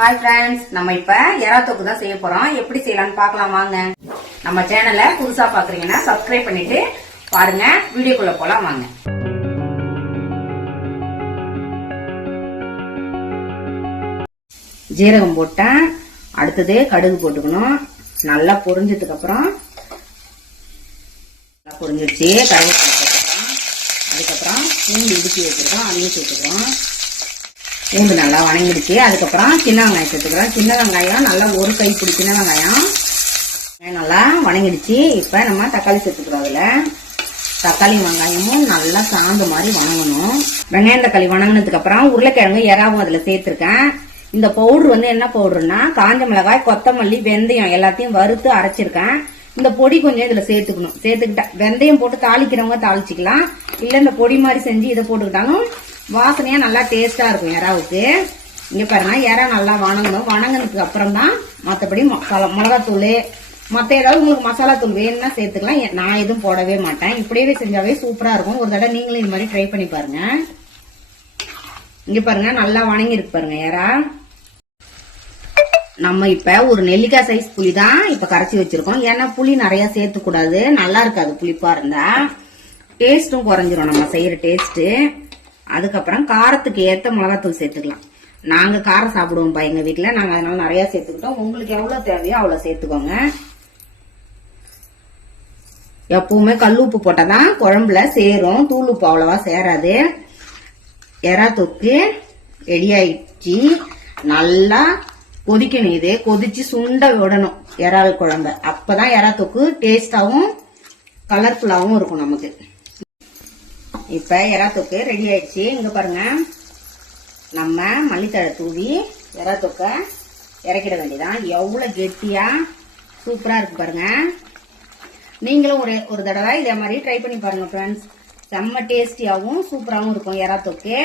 Hi friends நம்ம இப்ப எறா தொக்கு தான் செய்ய போறோம். எப்படி செய்யலாம்னு பார்க்கலாம் வாங்க. நம்ம சேனலை புதுசா பாக்குறீங்கன்னா சப்ஸ்கிரைப் பண்ணிட்டு பாருங்க. வீடியோக்குள்ள போலாம் வாங்க. ஜீரகம் போட்டேன். அடுத்தது கடுகு போட்டுக்கணும். நல்லா பொரிஞ்சதுக்கு அப்புறம் பொரிஞ்சிருச்சு. கருவேப்பிலை போட்டுக்கிறோம். அதுக்கப்புறம் பூண்டு இடிச்சு வச்சிருக்கோம், அதையும் சேர்த்துக்கிறோம். பூண்டு நல்லா வணங்கிடுச்சு. அதுக்கப்புறம் சின்ன வெங்காயம் சேர்த்துக்கிறோம். சின்ன வெங்காயம் நல்லா ஒரு கைப்பிடி சின்ன வெங்காயம் நல்லா வணங்கிடுச்சு. இப்ப நம்ம தக்காளி சேர்த்துக்கிறோம். அதுல தக்காளி வெங்காயமும் நல்லா சாந்து மாதிரி வணங்கணும். வெங்காயம் தக்காளி வணங்கினதுக்கு அப்புறம் உருளைக்கிழங்கு எறாவும் அதுல சேர்த்திருக்கேன். இந்த பவுடர் வந்து என்ன பவுடர்னா காஞ்ச மிளகாய், கொத்தமல்லி, வெந்தயம் எல்லாத்தையும் வறுத்து அரைச்சிருக்கேன். இந்த பொடி கொஞ்சம் இதுல சேர்த்துக்கணும். சேர்த்துக்கிட்டா வெந்தயம் போட்டு தாளிக்கிறவங்க தாளிச்சுக்கலாம், இல்ல இந்த பொடி மாதிரி செஞ்சு இதை போட்டுக்கிட்டாலும் வாசனையா நல்லா டேஸ்டா இருக்கும் எறாவுக்கு. இங்க பாருங்க, எறா நல்லா வணங்கணும். வணங்கினதுக்கு அப்புறம் தான் மற்றபடி மிளகாத்தூள் மற்ற ஏதாவது உங்களுக்கு மசாலா தூள் வேணும்னா சேர்த்துக்கலாம். நான் எதுவும் போடவே மாட்டேன். இப்படியே செஞ்சாவே சூப்பரா இருக்கும். ஒரு தடவை நீங்களும் இது மாதிரி ட்ரை பண்ணி பாருங்க. இங்க பாருங்க, நல்லா வணங்கி இருக்கு பாருங்க எறா. நம்ம இப்ப ஒரு நெல்லிக்காய் சைஸ் புளி தான் இப்ப கரைச்சி வச்சிருக்கோம். ஏன்னா புளி நிறைய சேர்த்து கூடாது, நல்லா இருக்காது புளிப்பா இருந்தா. டேஸ்டும் குறைஞ்சிரும் நம்ம செய்யற டேஸ்ட். அதுக்கப்புறம் காரத்துக்கு ஏத்த மிளகாத்தூள் சேர்த்துக்கலாம். நாங்க காரம் சாப்பிடுவோம்ப்பா எங்க வீட்டுல, நாங்க அதனால நிறைய சேர்த்துக்கிட்டோம். உங்களுக்கு எவ்வளவு தேவையோ அவ்வளவு சேர்த்துக்கோங்க. எப்பவுமே கல் உப்பு போட்டாதான் குழம்புல சேரும், தூள் உப்பு அவ்வளவா சேராது. எறா தொக்கு ரெடி ஆயிடுச்சு. நல்லா கொதிக்கணும். இது கொதிச்சு சுண்ட விடணும் எறால் குழம்ப. அப்பதான் எறா தொக்கு டேஸ்டாவும் கலர்ஃபுல்லாவும் இருக்கும் நமக்கு. இப்ப எறா தொக்கு ரெடி ஆயிடுச்சு. இங்க பாருங்க, நம்ம மல்லித்தழை தூவி எறா தொக்க இறக்கிட வேண்டியதான். எவ்வளவு கெட்டியா சூப்பரா இருக்கு பாருங்க. நீங்களும் ஒரு தடவை இதே மாதிரி ட்ரை பண்ணி பாருங்க ஃப்ரெண்ட்ஸ். செம்ம டேஸ்டியாவும் சூப்பராவும் இருக்கும் எறா தொக்கு.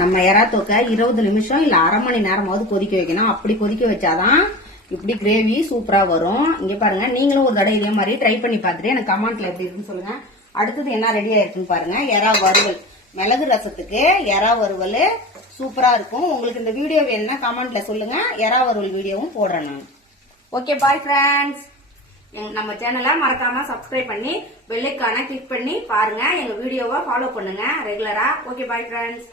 நம்ம எறா தொக்க 20 நிமிஷம் இல்ல அரை மணி நேரமாவது கொதிக்க வைக்கணும். அப்படி கொதிக்க வச்சாதான் இப்படி கிரேவி சூப்பரா வரும். இங்க பாருங்க, நீங்களும் ஒரு தடவை இதே மாதிரி ட்ரை பண்ணி பார்த்துட்டு எனக்கு கமெண்ட்ல எப்படி இருக்குன்னு சொல்லுங்க. அடுத்தது என்ன ரெடி ஆயிருக்குன்னு பாருங்க. எறா வறுவல், மிளகு ரசத்துக்கு எறா வறுவல் சூப்பரா இருக்கும். உங்களுக்கு இந்த வீடியோ வேணும்னா கமெண்ட்ல சொல்லுங்க. எறா வறுவல் வீடியோவும் போடுறேன் நான். Okay, bye friends. நம்ம சேனலை மறக்காம சப்ஸ்கிரைப் பண்ணி பெல் ஐகானை கிளிக் பண்ணி பாருங்க. எங்க வீடியோவை ஃபாலோ பண்ணுங்க ரெகுலரா. Okay, bye friends.